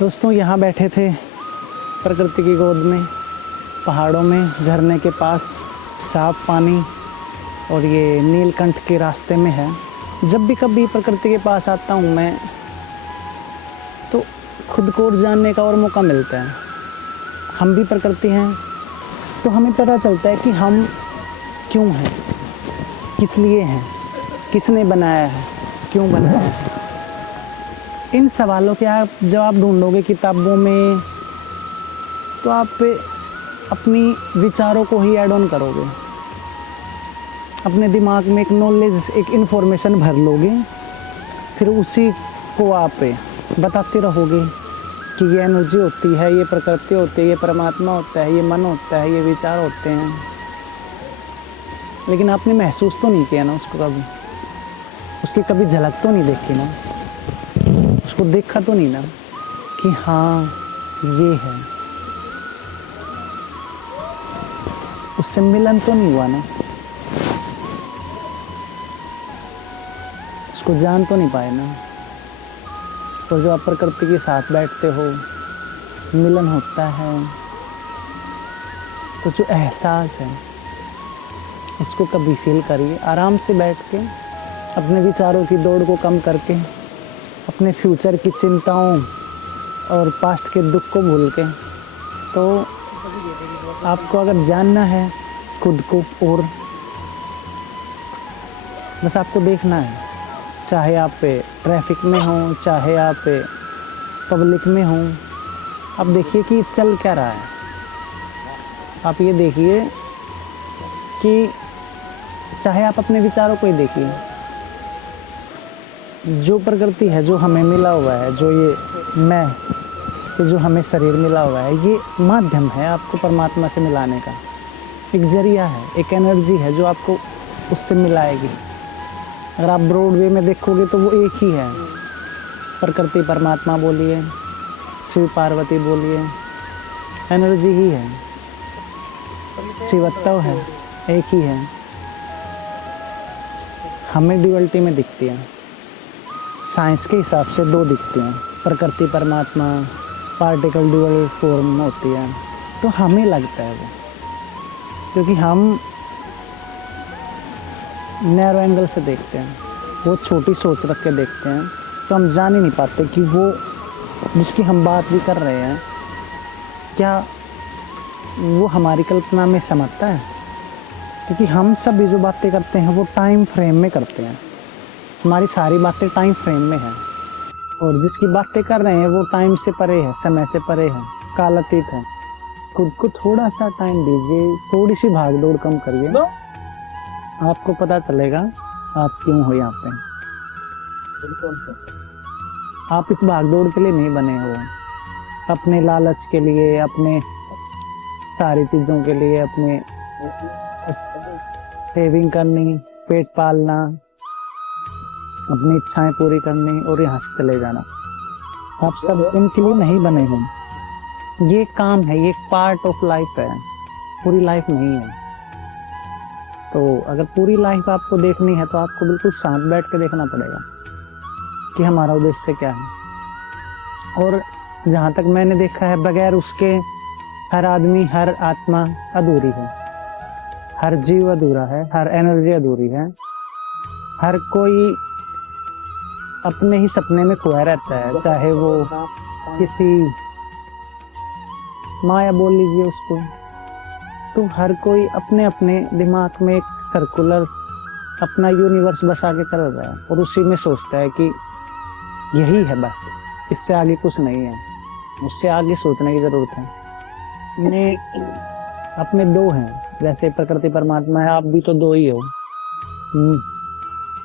दोस्तों यहाँ बैठे थे प्रकृति की गोद में, पहाड़ों में, झरने के पास, साफ पानी और ये नीलकंठ के रास्ते में है। जब भी कभी प्रकृति के पास आता हूँ मैं तो खुद को और जानने का और मौका मिलता है। हम भी प्रकृति हैं तो हमें पता चलता है कि हम क्यों हैं, किस लिए हैं, किसने बनाया है, क्यों बनाया है। इन सवालों के आप जवाब ढूंढोगे किताबों में तो आप अपनी विचारों को ही ऐड ऑन करोगे, अपने दिमाग में एक नॉलेज, एक इन्फॉर्मेशन भर लोगे, फिर उसी को आप बताते रहोगे कि ये एनर्जी होती है, ये प्रकृति होती है, ये परमात्मा होता है, ये मन होता है, ये विचार होते हैं। लेकिन आपने महसूस तो नहीं किया ना उसको, कभी उसकी कभी झलक तो नहीं देखी ना, उसको देखा तो नहीं ना कि हाँ ये है। उससे मिलन तो नहीं हुआ ना, उसको जान तो नहीं पाए ना। और जब आप प्रकृति के साथ बैठते हो, मिलन होता है, तो जो एहसास है उसको कभी फील करिए। आराम से बैठ के अपने विचारों की दौड़ को कम करके, अपने फ्यूचर की चिंताओं और पास्ट के दुख को भूल के, तो आपको अगर जानना है खुद को, और बस आपको देखना है, चाहे आप ट्रैफिक में हो, चाहे आप पब्लिक में हो, आप देखिए कि चल क्या रहा है। आप ये देखिए कि चाहे आप अपने विचारों को ही देखिए, जो प्रकृति है, जो हमें मिला हुआ है, जो ये मैं, ये जो हमें शरीर मिला हुआ है, ये माध्यम है आपको परमात्मा से मिलाने का, एक जरिया है, एक एनर्जी है जो आपको उससे मिलाएगी। अगर आप ब्रॉडवे में देखोगे तो वो एक ही है, प्रकृति परमात्मा बोलिए, शिव पार्वती बोलिए, एनर्जी ही है, शिवत्व है, एक ही है। हमें ड्यूअलिटी में दिखती है, साइंस के हिसाब से दो दिखती हैं, प्रकृति परमात्मा, पार्टिकल ड्यूअल फॉर्म होती है। तो हमें लगता है वो, क्योंकि हम नैरो एंगल से देखते हैं, वो छोटी सोच रख के देखते हैं, तो हम जान ही नहीं पाते कि वो जिसकी हम बात भी कर रहे हैं, क्या वो हमारी कल्पना में समझता है। क्योंकि हम सब भी जो बातें करते हैं वो टाइम फ्रेम में करते हैं, हमारी सारी बातें टाइम फ्रेम में है, और जिसकी बातें कर रहे हैं वो टाइम से परे है, समय से परे है, कालातीत है। खुद को थोड़ा सा टाइम दीजिए, थोड़ी सी भागदौड़ कम करिए, आपको पता चलेगा आप क्यों हो यहाँ पे। आप इस भागदौड़ के लिए नहीं बने हो, अपने लालच के लिए, अपने सारी चीज़ों के लिए, अपने सेविंग करनी, पेट पालना, अपनी इच्छाएं पूरी करनी और यहाँ से चले जाना। आप सब इनके लिए नहीं बने हो। ये काम है, ये पार्ट ऑफ लाइफ है, पूरी लाइफ नहीं है। तो अगर पूरी लाइफ आपको देखनी है तो आपको बिल्कुल शांत बैठ के देखना पड़ेगा कि हमारा उद्देश्य क्या है। और जहाँ तक मैंने देखा है, बगैर उसके हर आदमी, हर आत्मा अधूरी है, हर जीव अधूरा है, हर एनर्जी अधूरी है, हर कोई अपने ही सपने में खोया रहता है, चाहे वो किसी माया बोल लीजिए उसको। तो हर कोई अपने अपने दिमाग में एक सर्कुलर अपना यूनिवर्स बसा के चल रहा है, और उसी में सोचता है कि यही है बस, इससे आगे कुछ नहीं है, उससे आगे सोचने की जरूरत है। इन्हें अपने दो हैं, जैसे प्रकृति परमात्मा है, आप भी तो दो ही हो,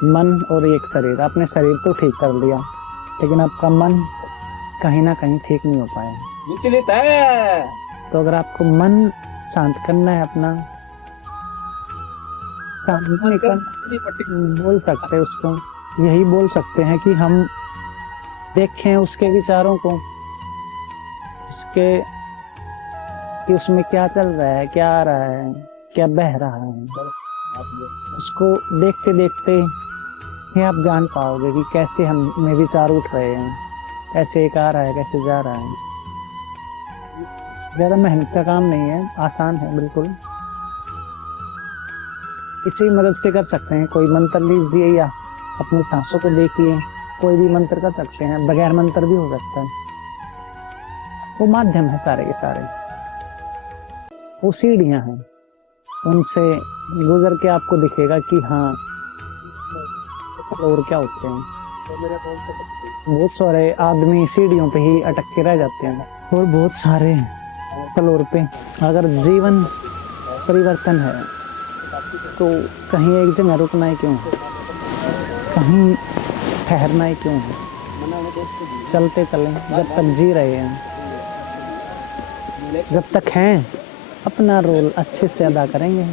मन और एक शरीर। आपने शरीर तो ठीक कर लिया, लेकिन आपका मन कहीं ना कहीं ठीक नहीं हो पाया। तो अगर आपको मन शांत करना है, अपना शांत बोल सकते हैं उसको, यही बोल सकते हैं कि हम देखें उसके विचारों को, उसके कि उसमें क्या चल रहा है, क्या आ रहा है, क्या बह रहा है। उसको देखते देखते ही आप जान पाओगे कि कैसे हम में विचार उठ रहे हैं, ऐसे एक आ रहा है, कैसे जा रहा है। ज़्यादा मेहनत का काम नहीं है, आसान है बिल्कुल। इसी मदद से कर सकते हैं। कोई मंत्र लीजिए या अपनी सांसों को देखिए, कोई भी मंत्र कर सकते हैं, बगैर मंत्र भी हो सकता है। वो माध्यम है सारे के सारे, वो सीढ़ियां हैं, उनसे गुजर के आपको दिखेगा कि हाँ और क्या होते हैं। बहुत सारे आदमी सीढ़ियों पे ही अटक के रह जाते हैं, और बहुत सारे फ्लोर पे। अगर जीवन परिवर्तन है तो कहीं एक जगह रुकना ही क्यों है, कहीं ठहरना ही क्यों है। चलते चलें, जब तक जी रहे हैं, जब तक हैं, अपना रोल अच्छे से अदा करेंगे।